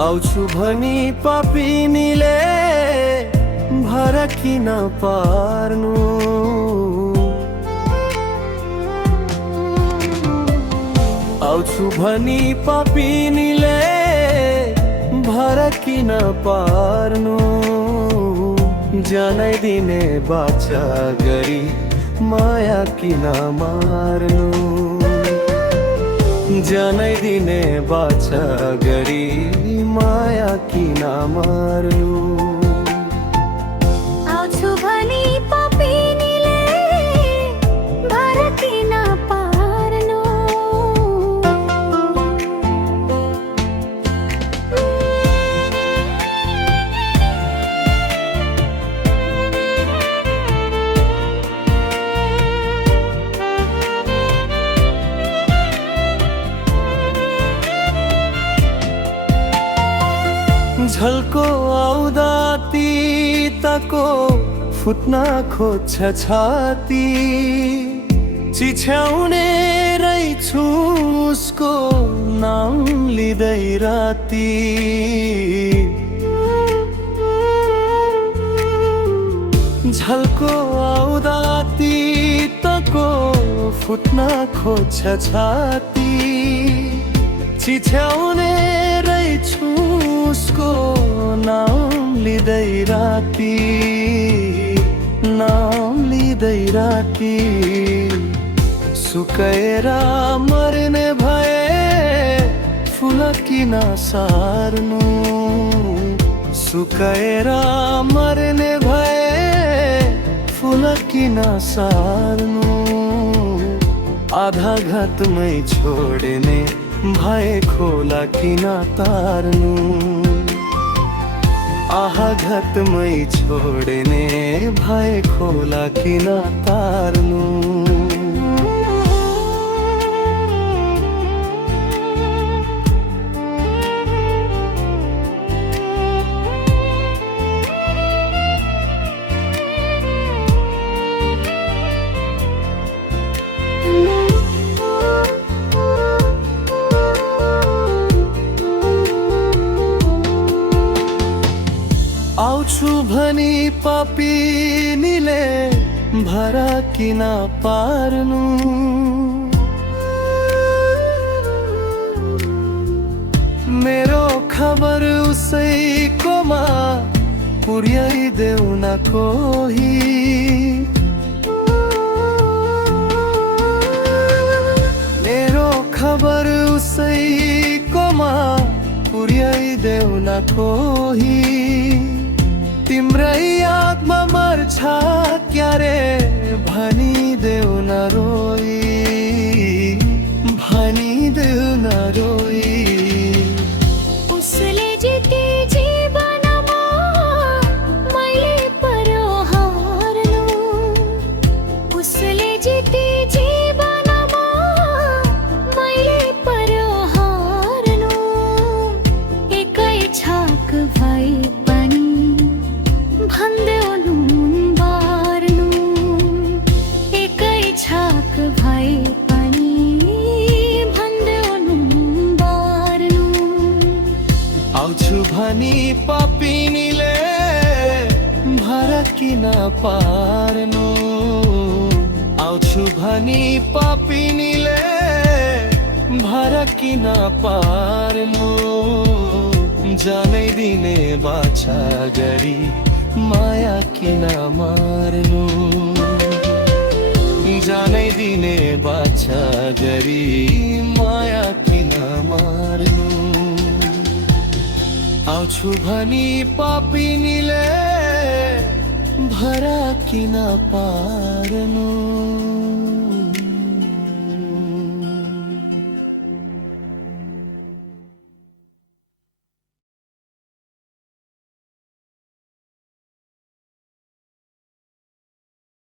आउँछु भनी पापिनीले भर किन पार्नु। आउँछु भनी पापिनीले भर किन पार्नु। जनाइदिने बाचा गरी माया किन मार्नु। जनाइदिने बाचा गरी माया किन मार्नु। आउँछु भनी पापिनीले भर किन पार्नु। झल्को आउँदा तीताको फुट्न खोज्छ छाती। चिछ्याउने रहेछु उसको नाम लिँदै राती। झल्को आउँदा तीताको फुट्न खोज्छ छाती। चिछ्याउने रहेछु उसको नाम लिँदै राती। नाम लिँदै राती। सुकाएर मर्ने भए फुल किन सार्नु। सुकाएर मर्ने भए फुल किन सार्नु। आधा घातमै छोड्ने भए खोला किन तार्नु। आघातमै छोड्ने भए खोला किन तार्नु। आउँछु भनी पापिनीले भर किन पार्नु। मेरो खबर उसैकोमा पुर्याइदेऊ न कोही। मेरो खबर उसैकोमा पुर्याइदेऊ न कोही। तिम्रै यादमा मर्छ क्यारे भनिदेऊ न रोई। भनिदेऊ न रोई। उसले जिते जीवनमा मैले पर्यो हार्नु। उसले जिते जीवनमा मैले पर्यो हार्नु। एकै छाक भए भन्देऊ नुन बार्नु। एकै छाक भए पनि भन्देऊ नुन बार्नु। आउँछु भनी पापिनीले भर किन पार्नु। आउँछु भनी पापिनीले भर किन पार्नु। जनाइदिने बाछा गरी माया किन मार्नु। जनाइदिने बाछा गरी माया किन मार्नु। आउँछु भनी पापिनीले भर किन पार्नु।